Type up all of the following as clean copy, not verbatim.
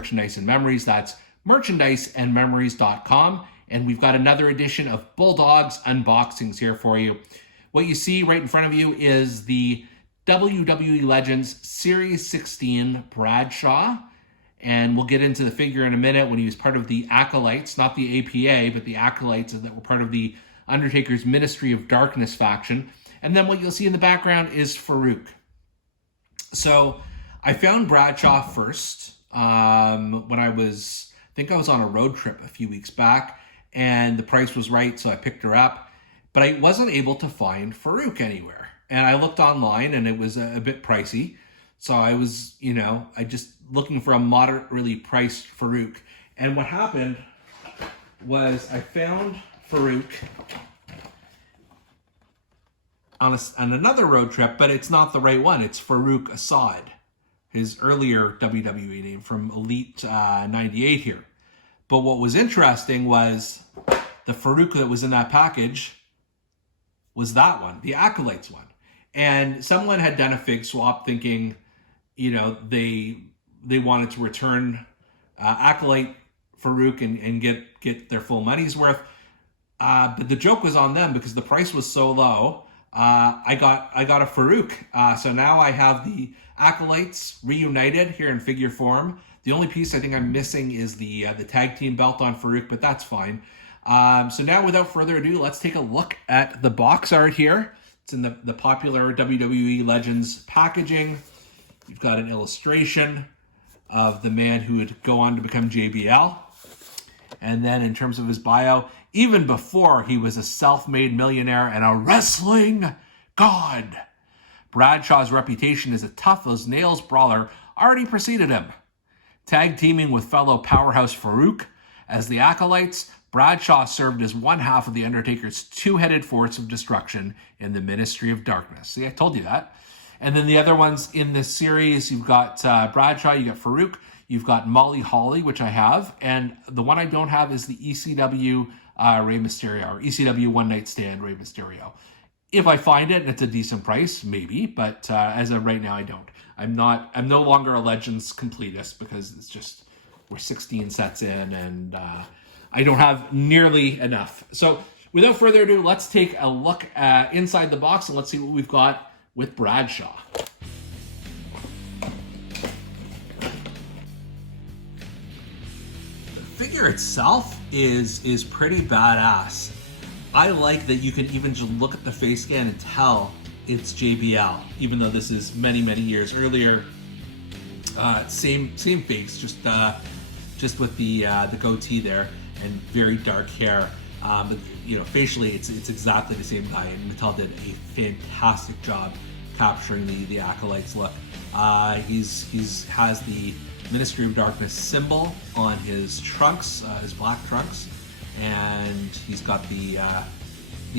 merchandise and memories. That's merchandiseandmemories.com. And we've got another edition of Bulldog's unboxings here for you. What you see right in front of you is the WWE Legends Series 16 Bradshaw. And we'll get into the figure in a minute when he was part of the Acolytes, not the APA, but the Acolytes that were part of the Undertaker's Ministry of Darkness faction. And then what you'll see in the background is Farouk. So I found Bradshaw first when I think I was on a road trip a few weeks back, and the price was right, so I picked her up. But I wasn't able to find Farouk anywhere. And I looked online, and it was a bit pricey. So I was, I just looking for a moderately priced Farouk. And what happened was I found Farouk on another road trip, but it's not the right one. It's Farouk Assad, his earlier WWE name from Elite 98 here. But what was interesting was the Farouk that was in that package was that one, the Acolytes one. And someone had done a fig swap thinking, they wanted to return Acolyte Farouk and get their full money's worth. But the joke was on them because the price was so low. I got a Farouk. So now I have the Acolytes reunited here in figure form. The only piece I think I'm missing is the tag team belt on Farouk, but that's fine. So now without further ado, let's take a look at the box art here. It's in the popular WWE Legends packaging. You've got an illustration of the man who would go on to become JBL. And then in terms of his bio, even before he was a self-made millionaire and a wrestling god, Bradshaw's reputation as a tough-as-nails brawler already preceded him. Tag teaming with fellow powerhouse Farouk as the Acolytes, Bradshaw served as one half of the Undertaker's two-headed force of destruction in the Ministry of Darkness. See, I told you that. And then the other ones in this series, you've got Bradshaw, you got Farouk, you've got Molly Holly, which I have, and the one I don't have is the ECW Rey Mysterio, or ECW One Night Stand Rey Mysterio. If I find it and it's a decent price, maybe, but as of right now, I don't. I'm no longer a Legends completist because it's just, we're 16 sets in and I don't have nearly enough. So without further ado, let's take a look inside the box and let's see what we've got with Bradshaw. The figure itself is pretty badass. I like that you can even just look at the face scan and tell it's JBL, even though this is many, many years earlier. Same face, just with the goatee there and very dark hair. But facially, it's exactly the same guy, and Mattel did a fantastic job capturing the Acolytes look. He's has the Ministry of Darkness symbol on his trunks, his black trunks, and he's got the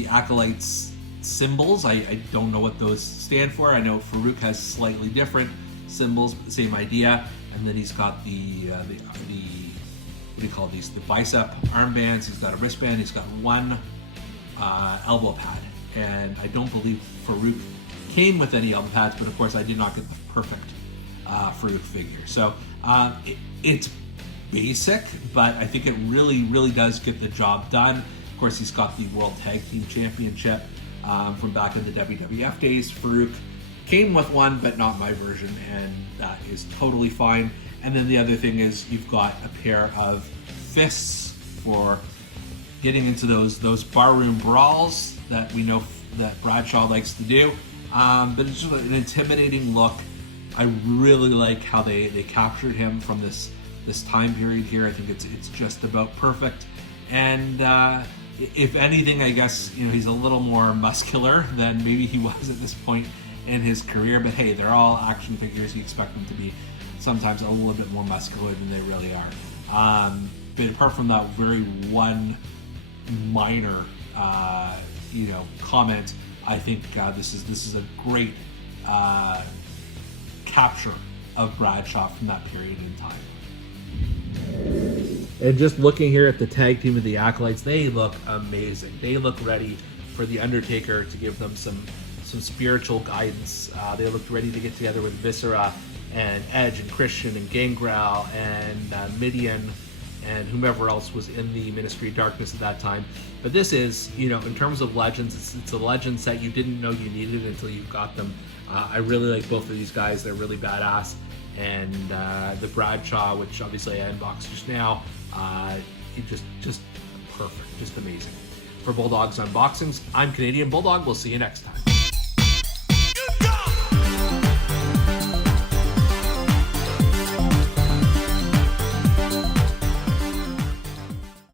Acolytes symbols. I don't know what those stand for. I know Farouk has slightly different symbols, but the same idea. And then he's got the what do you call these? The bicep armbands. He's got a wristband. He's got one elbow pad, and I don't believe Farouk came with any elbow pads. But of course, I did not get the perfect Farouk figure. So it's basic, but I think it really, really does get the job done. Of course, he's got the World Tag Team Championship from back in the WWF days. Farouk came with one, but not my version, and that is totally fine. And then the other thing is you've got a pair of fists for getting into those barroom brawls that we know that Bradshaw likes to do. But it's just an intimidating look. I really like how they captured him from this time period here. I think it's just about perfect. And if anything, I guess he's a little more muscular than maybe he was at this point in his career. But hey, they're all action figures. You expect them to be sometimes a little bit more muscular than they really are. But apart from that very one minor comment, I think this is a great capture of Bradshaw from that period in time. And just looking here at the tag team of the Acolytes, they look amazing. They look ready for the Undertaker to give them some spiritual guidance. They looked ready to get together with Viscera and Edge and Christian and Gangrel and Midian and whomever else was in the Ministry of Darkness at that time. But this is, you know, in terms of legends, it's a legend set you didn't know you needed until you got them. I really like both of these guys. They're really badass. And the Bradshaw, which obviously I unboxed just now, it just perfect, just amazing. For Bulldog's Unboxings, I'm Canadian Bulldog. We'll see you next time.